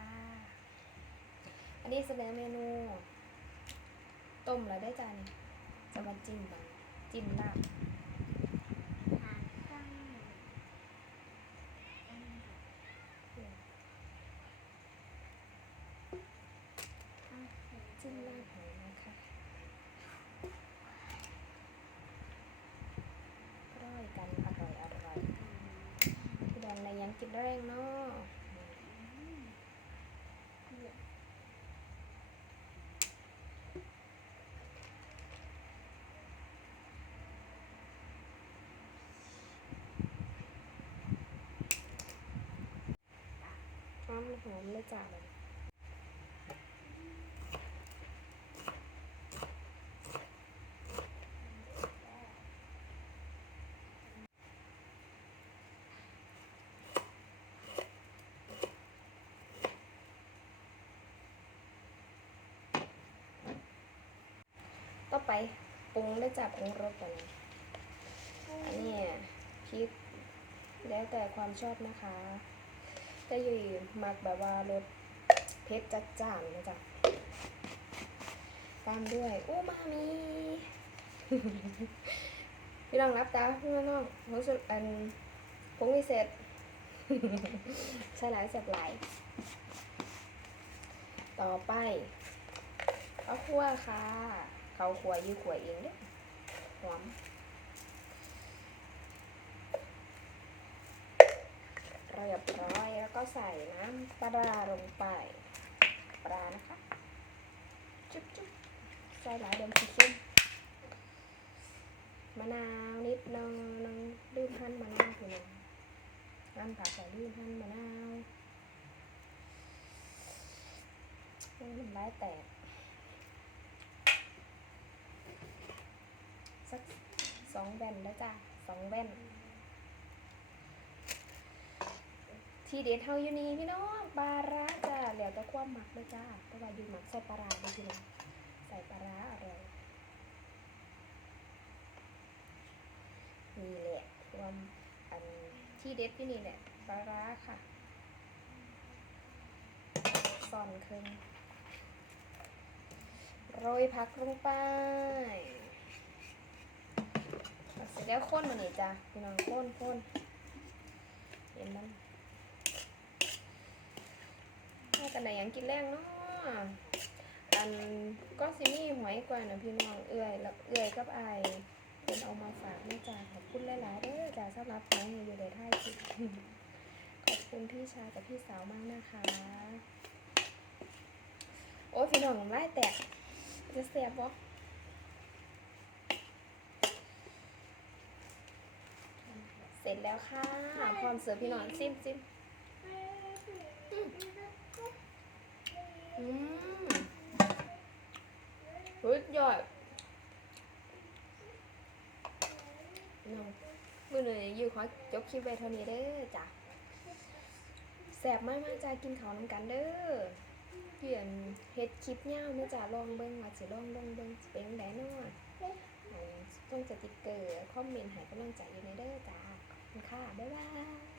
จ้า อันนี้เสนอเมนู ต้มแล้วได้จานจะมาจิ้มบังจิ้มลาบหาตั้งอันนี้จิ้มลาบหอยนะคะร่อยกันอร่อยอร่อยพี่ดอนอะไรยังกินแรงเนาะ หอมหอมเลยจ้าเลยต่อไปปรุงได้จากปรุงรสกันเลยอันนี้พริกแล้วแต่ความชอบนะคะ จะยู่หมักแบบว่ารสเผ็ดจัดจ้านนะจ๊ะตามด้วยอูมามิพี่น้องรับจ้าพี่น้องรู้สึกอันผงวิเศษใช่หลายเสียบหลาย ต่อไปข้าวคั่วค่ะข้าวคั่วยี่ขัวเองเด้อหอมเรียบร้อย ก็ใส่น้ำปลาลงไป ปลานะคะ จุ๊บจุ๊บใส่หลายเดิมสีเข้มมะนาวนิดนึงนึงลืมหั่นมะนาวคือนึงหั่นผักใส่ลืมหั่นมะนาวยน้ำลายแตกสักสองแว่นแล้วจ้ะสองแว่น ทีเด็ดเฮาอยู่นี่พี่น้องปลาร้าจ้ะแล้วแต่ความหมักเลยจ้าเพราะว่าอยู่หมักใส่ปลาร้าด้วยพี่น้องใส่ปลาร้าอร่อยนี่แหละความอันที่เด็ดที่นี่แหละปลาร้าค่ะซ่อนครึ่งโรยผักลงไปเสร็จแล้วข้นมาหนิจ้ะพี่น้องข้นข้นเห็นมัน้ากันไหนยังกินแรงเนาะอันก็สิมี่หอยกว่านะพี่น้องเอื่อยแล้วเอื่อยกับไอเป็นเอามาฝากแม่จ้าขอบคุณหลายๆเด้อจ้าสำหรับน้องอยู่ในท่ายคลิปขอบคุณพี่ชายกับพี่สาวมากนะคะ โอ้ยพี่น้องน้ำลายแตกจะเสียบบ่เสร็จแล้วค่ะ พร้อมเสิร์ฟพี่น้องซิมซิมอืมรุดยอด น้องมื้อนี้อยู่ขอจบคลิปไว้เท่านี้เด้อจ้ะแสบมากๆจ้ากินข้าวน้ำกันเด้อเปลี่ยนเฮ็ดคลิปยาวเนาะจ้าลองเบิ่งว่าสิลองลองเบิ่งสิเป็นไดเนาะต้องสติกเกอร์คอมเมนต์ให้กำลังใจอยู่ในเด้อจ้าขอบคุณค่ะบ๊ายบาย